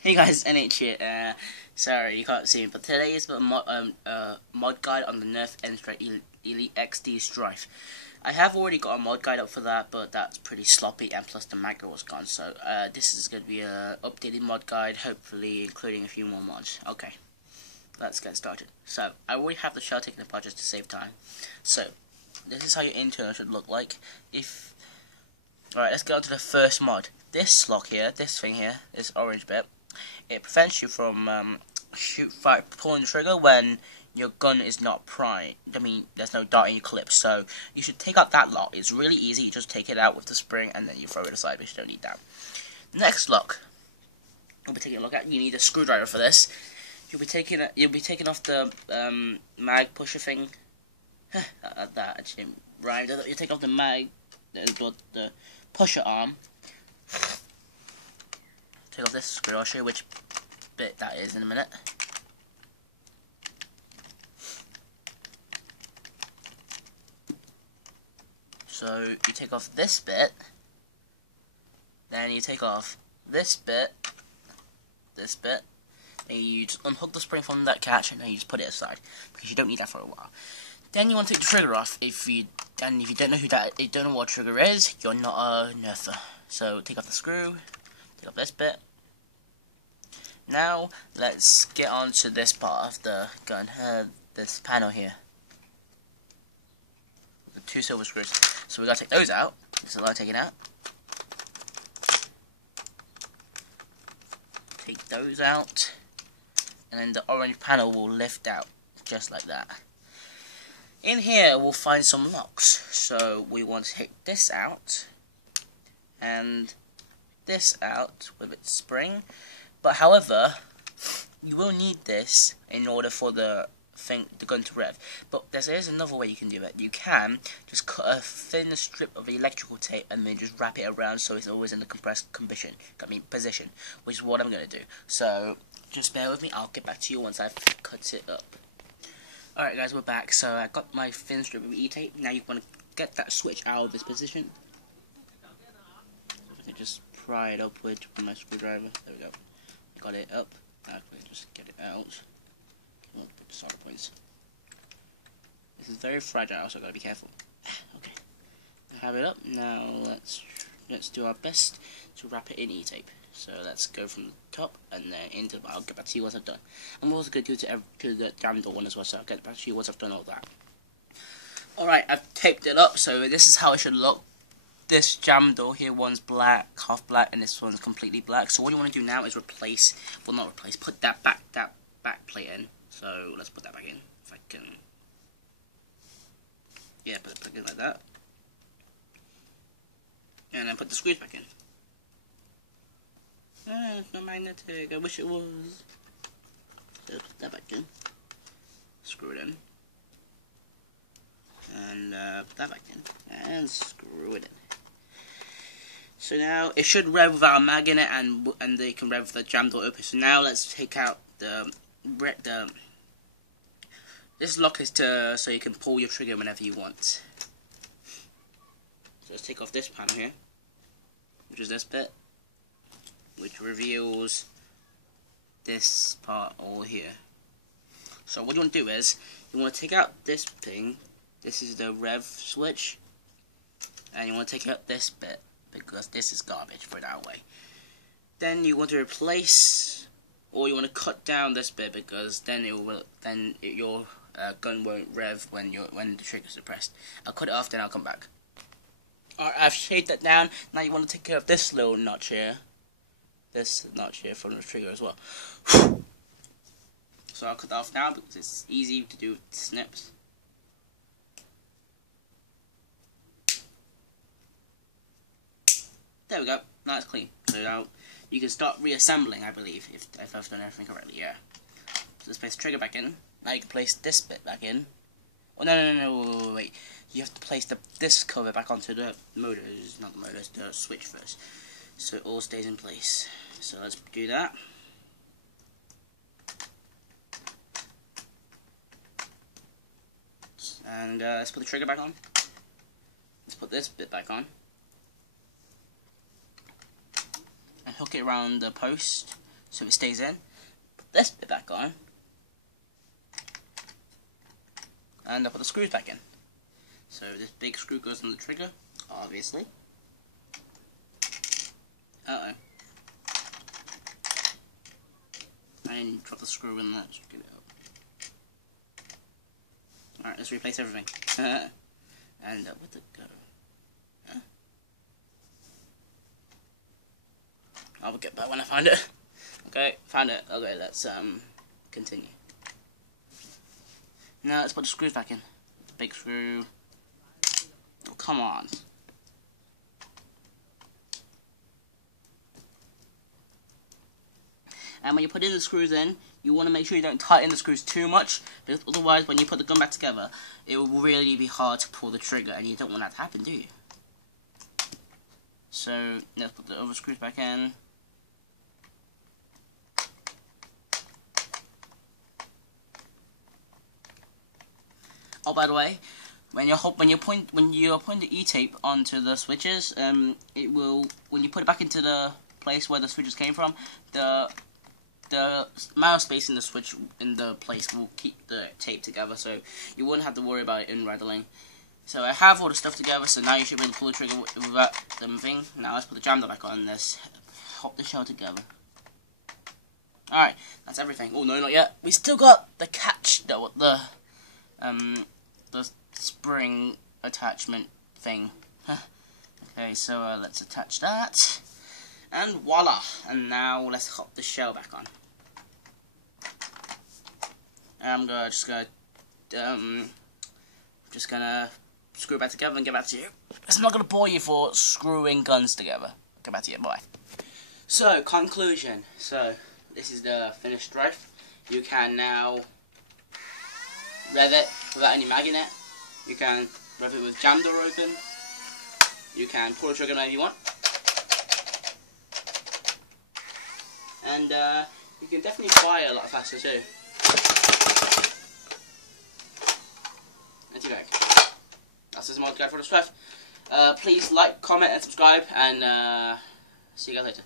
Hey guys, NH here. Sorry you can't see me, but today is a mod guide on the nerf Elite XD stryfe. I have already got a mod guide up for that, but that's pretty sloppy, and plus the macro was gone. So this is going to be a updated mod guide, hopefully including a few more mods. Okay, let's get started. So I already have the shell taken apart just to save time. So this is how your internal should look like. Alright, let's get on to the first mod. This lock here, this thing here, this orange bit, it prevents you from pulling the trigger when your gun is not primed. I mean, there's no dart in your clip, so you should take out that lock. It's really easy. You just take it out with the spring and then you throw it aside, but you don't need that. Next lock, we'll be taking a look at. You need a screwdriver for this. You'll be taking off the mag pusher thing. That actually rhymed. You take off the mag, the pusher arm. Take off this screw. I'll show you which bit that is in a minute. So you take off this bit, then you take off this bit, and you just unhook the spring from that catch, and then you just put it aside because you don't need that for a while. Then you want to take the trigger off. If you don't know what trigger is, you're not a nerfer. So take off the screw, take off this bit. Now let's get on to this part of the gun, this panel here. The two silver screws. So we gotta take those out. So I'll take it out. Take those out, and then the orange panel will lift out just like that. In here we'll find some locks. So we want to take this out and this out with its spring. But however, you will need this in order for the gun to rev. But there is another way you can do it. You can just cut a thin strip of electrical tape and then just wrap it around so it's always in the compressed position, which is what I'm going to do. So just bear with me. I'll get back to you once I've cut it up. Alright guys, we're back. So I got my thin strip of E-tape. Now you want to get that switch out of its position. I can just pry it upward with my screwdriver. There we go. Got it up. Actually, just get it out. Put the solder points. This is very fragile, so I gotta be careful. Okay, I have it up. Now let's do our best to wrap it in E-tape. So let's go from the top and then into the. I'll get back to you once I've done. I'm also gonna do it to the damn door one as well. So I'll get back to you once I've done all that. Alright, I've taped it up. So this is how it should look. This jam door here, one's black, half black, and this one's completely black. So what you want to do now is put that back plate in. So let's put that back in. If I can, yeah, put it back in like that, and then put the screws back in. It's not magnetic. I wish it was. So put that back in. Screw it in, and put that back in, and screw it in. So now it should rev without a mag in it, and they can rev the jam door open. So now let's take out the this lock is so you can pull your trigger whenever you want. So let's take off this panel here, which is this bit, which reveals this part all here. So what you want to do is you want to take out this thing. This is the rev switch, and you want to take out this bit, because this is garbage, put it that way. Then you want to replace, or you want to cut down this bit, because then your gun won't rev when the trigger is depressed. I'll cut it off, then I'll come back. Alright, I've shaved that down. Now you want to take care of this little notch here. This notch here from the trigger as well. So I'll cut that off now because it's easy to do with snips. There we go. Now it's clean. So now you can start reassembling, I believe, if I've done everything correctly. Yeah. So let's place the trigger back in. Now you can place this bit back in. Oh no! Wait. You have to place this cover back onto the motors, not the motors, the switch first, so it all stays in place. So let's do that. And let's put the trigger back on. Let's put this bit back on. And hook it around the post so it stays in. Put this bit back on, and I put the screws back in. So this big screw goes on the trigger, obviously. Uh-oh. I didn't drop the screw in there, just get it out. Alright, let's replace everything. And where'd it go? Huh? I'll get back when I find it. Okay, found it. Okay, let's continue. Now let's put the screws back in. Big screw. Oh, come on. And when you put in the screws in, you want to make sure you don't tighten the screws too much, because otherwise when you put the gun back together, it will really be hard to pull the trigger, and you don't want that to happen, do you? So, let's put the other screws back in. Oh, by the way, when you're pointing the E-tape onto the switches, it will, when you put it back into the place where the switches came from, the mouse space in the switch in the place will keep the tape together, so you wouldn't have to worry about it unraveling. So I have all the stuff together, so now you should be able to pull the trigger without the thing. Now let's put the jammer back on. Let's hop the shell together. Alright, that's everything. Oh no, not yet. We still got the catch, the spring attachment thing. Okay, so let's attach that. And voila! And now let's hop the shell back on. I'm just gonna screw it back together and get back to you. I'm not gonna bore you for screwing guns together. Get back to you, bye. So conclusion. So this is the finished stryfe. You can now rev it without any mag in it. You can rev it with jam door open. You can pull the trigger whenever you want. And you can definitely fire a lot faster too. Anti-bag. That's the mod guide for the stryfe. Please like, comment, and subscribe, and see you guys later.